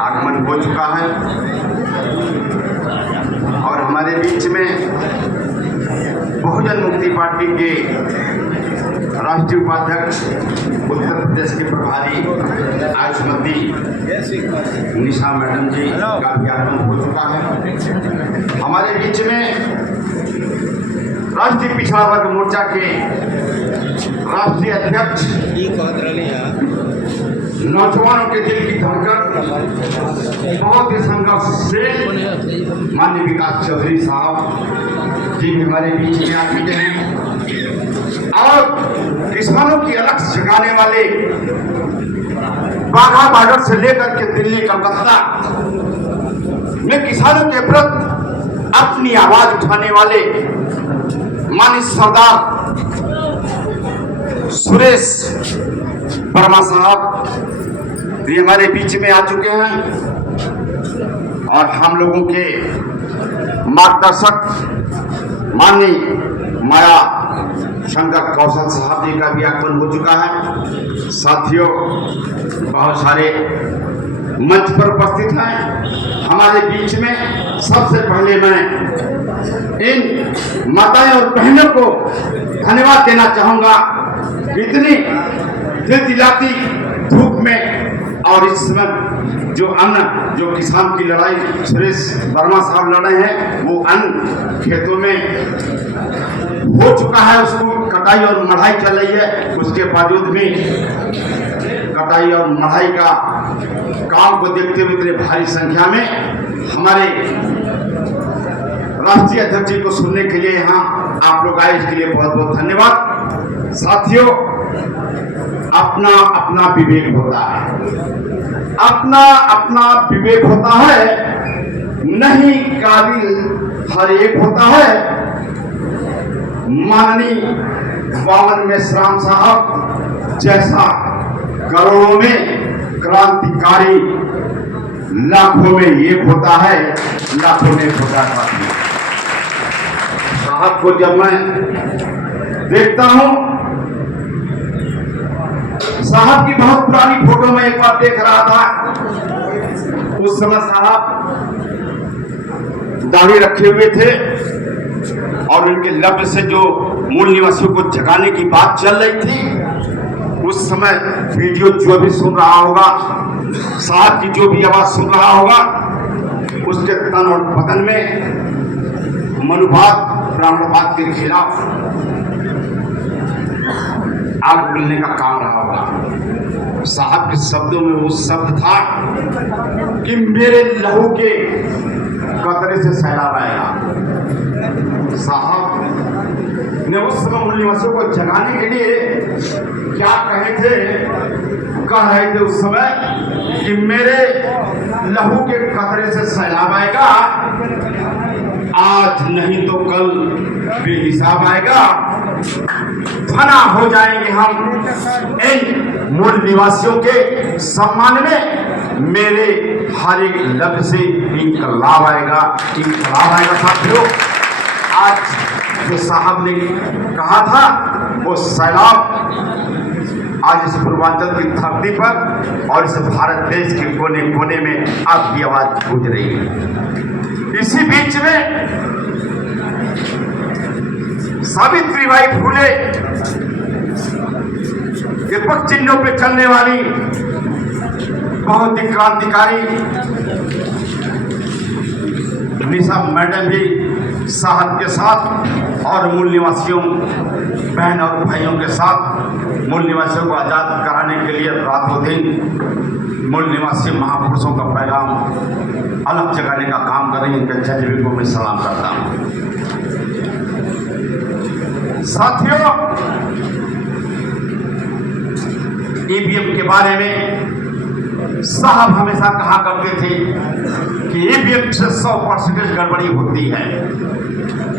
आगमन हो चुका है और हमारे बीच में बहुजन मुक्ति पार्टी के राष्ट्रीय उपाध्यक्ष उत्तर प्रदेश के प्रभारी आयुष्मती निशा मैडम जी का भी आगमन हो चुका है। हमारे बीच में राष्ट्रीय पिछड़ा वर्ग मोर्चा के राष्ट्रीय अध्यक्ष नौजवानों के दिल की धड़कन बहुत ही संघर्षशील माननीय विकास चौधरी साहब जी भी हमारे बीच में आ चुके हैं और किसानों की अलग जगाने वाले बाघा बॉर्डर से लेकर के दिल्ली कलकत्ता में किसानों के प्रति अपनी आवाज उठाने वाले माननीय सरदार सुरेश वर्मा साहब भी हमारे बीच में आ चुके हैं और हम लोगों के मार्गदर्शक माननीय माया शंकर कौशल साहब जी का भी आगमन हो चुका है। साथियों, बहुत सारे मंच पर उपस्थित हैं हमारे बीच में। सबसे पहले मैं इन माताएं और बहनों को धन्यवाद देना चाहूंगा। इतनी दिलदिलाती धूप में और इस समय जो अन्न जो किसान की लड़ाई सुरेश वर्मा साहब लड़ रहे हैं वो अन्न खेतों में हो चुका है, उसको कटाई और मढ़ाई चल रही है। उसके बावजूद भी कटाई और मढ़ाई का काम को देखते हुए इतने भारी संख्या में हमारे राष्ट्रीय अध्यक्ष जी को सुनने के लिए यहाँ आप लोग आए, इसके लिए बहुत बहुत धन्यवाद। साथियों, अपना अपना विवेक होता है, अपना अपना विवेक होता है, नहीं काबिल हर एक होता है। माननीय वामन मेश्राम साहब जैसा करोड़ों में क्रांतिकारी लाखों में एक होता है, लाखों में होता है। साहब को जब मैं देखता हूं, साहब की बहुत पुरानी फोटो में एक बार देख रहा था, उस समय साहब दाढ़ी रखे हुए थे और उनके लब्ज से जो मूल निवासियों को जगाने की बात चल रही थी, उस समय वीडियो जो भी सुन रहा होगा, साहब की जो भी आवाज सुन रहा होगा, उसके तन और बदन में मनुवाद ब्राह्मणवाद के खिलाफ आग उगलने का काम रहा होगा। साहब के शब्दों में वो शब्द था कि मेरे लहू के कतरे से सैलाब आएगा। साहब ने उस समय मूल निवासियों को जगाने के लिए क्या कहे थे? कह रहे थे उस समय कि मेरे लहू के कतरे से सैलाब आएगा, आज नहीं तो कल बेहिसाब आएगा। फना हो जाएंगे हम इन मूल निवासियों के सम्मान में, मेरे हर एक लफ्ज से इंकलाब आएगा, इंकलाब आएगा। साथियों, आज जो साहब ने कहा था वो सैलाब आज इस पूर्वांचल की धरती पर और इस भारत देश के कोने कोने में आपकी आवाज गूंज रही है। इसी बीच में सावित्रीबाई फुले के पक्ष चिन्हों पे चलने वाली बहुत ही क्रांतिकारी निशा मैडम भी साहब के साथ और मूल निवासियों बहन और भाइयों के साथ मूल निवासियों को आज़ाद कराने के लिए रातों दिन मूल निवासी महापुरुषों का पैगाम अलग जगाने का काम कर रही है। इनके जज्बे को मैं सलाम करता हूँ। साथियों, ईवीएम के बारे में साहब हमेशा कहा करते थे कि ईवीएम से 100% गड़बड़ी होती है,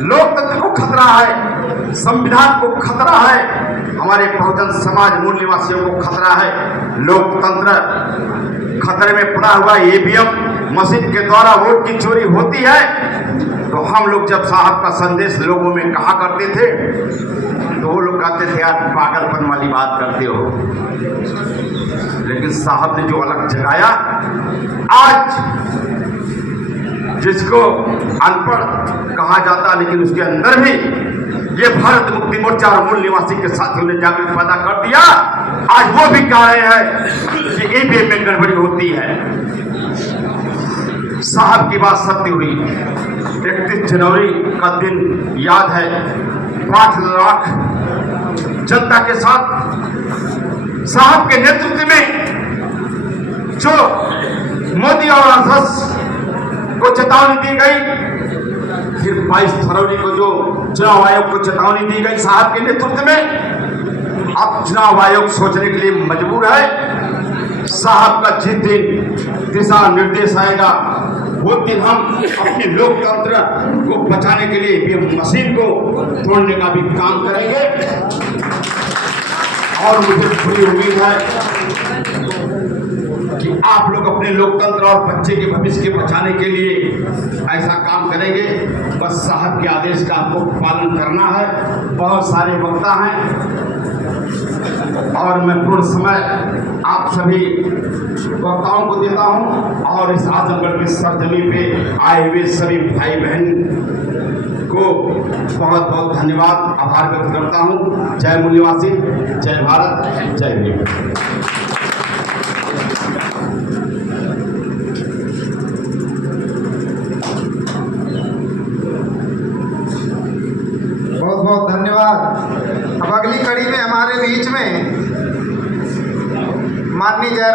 लोकतंत्र को खतरा है, संविधान को खतरा है, हमारे बहुजन समाज मूल निवासियों को खतरा है। लोकतंत्र खतरे में पड़ा हुआ ईवीएम मशीन के द्वारा वोट की चोरी होती है तो हम लोग जब साहब का संदेश लोगों में कहा करते थे तो वो लोग कहते थे यार पागलपन वाली बात करते हो, लेकिन साहब ने जो अलग जगाया, आज जिसको अनपढ़ कहा जाता लेकिन उसके अंदर भी ये भारत मुक्ति मोर्चा और मूल निवासी के साथियों ने जागृत पैदा कर दिया। आज वो भी कह रहे हैं कि ईवीएम में गड़बड़ी होती है। साहब की बात सत्य हुई। 31 जनवरी का दिन याद है, 5 लाख जनता के साथ साहब के नेतृत्व में जो मोदी और आरएसएस को चेतावनी दी गई, फिर 22 फरवरी को जो चुनाव आयोग को चेतावनी दी गई साहब के नेतृत्व में, अब चुनाव आयोग सोचने के लिए मजबूर है। साहब का जिस दिन दिशा निर्देश आएगा वो दिन हम अपने लोकतंत्र को बचाने के लिए ईवीएम मशीन को तोड़ने का भी काम करेंगे। और मुझे पूरी उम्मीद है कि आप लोग अपने लोकतंत्र और बच्चे के भविष्य के बचाने के लिए ऐसा काम करेंगे। बस साहब के आदेश का आपको पालन करना है। बहुत सारे वक्ता हैं और मैं पूर्ण समय आप सभी वक्ताओं को देता हूं और इस आजमगढ़ की सरजमी पे आए हुए सभी भाई बहन को बहुत बहुत धन्यवाद, आभार व्यक्त करता हूं। जय मूल निवासी, जय भारत, जय भीम। बहुत बहुत धन्यवाद। अब अगली कड़ी में हमारे बीच में माननीय जय